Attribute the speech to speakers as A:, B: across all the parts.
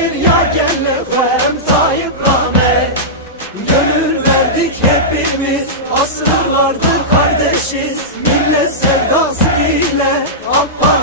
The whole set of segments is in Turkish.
A: bir yagen levhem Tayyip Rahmet Gönül verdik hepimiz Asırlardır kardeşiz. Millet sevdası ile Akbar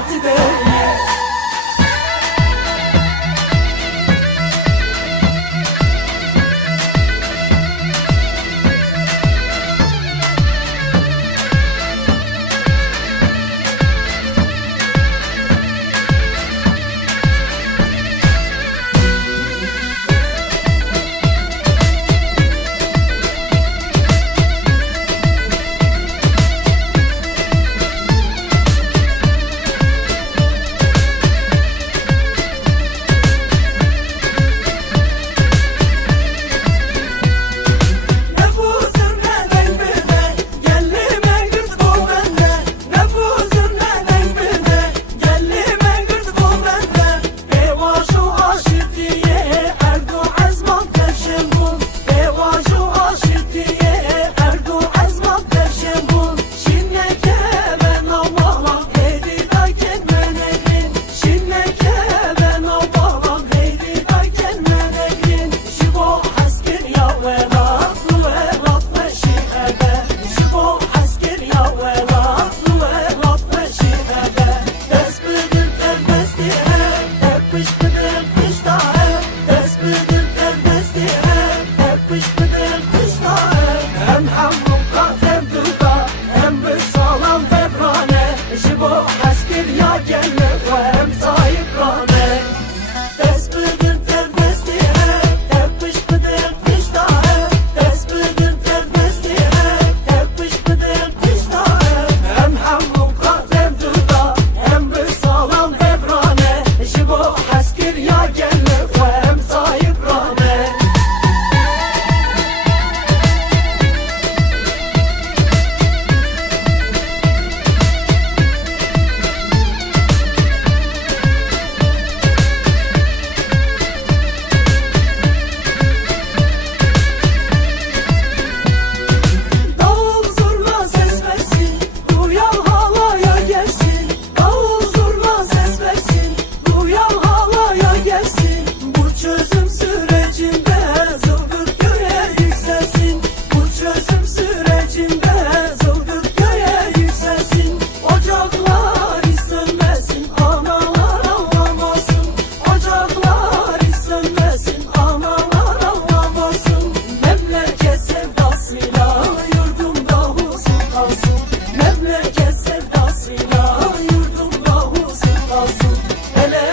A: memleket sevdasıyla Yurdum davul sevdasın Hele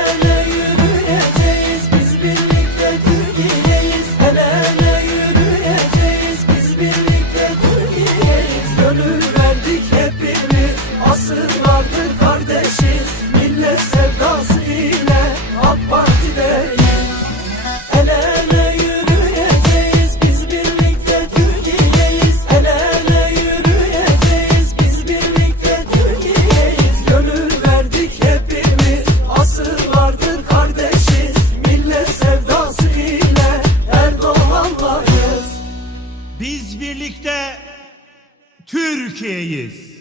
A: yürüyeceğiz biz birlikte Türkiye'yiz. Hele yürüyeceğiz biz birlikte Türkiye'yiz. Gönül verdik hepimiz
B: asıl birlikte Türkiye'yiz.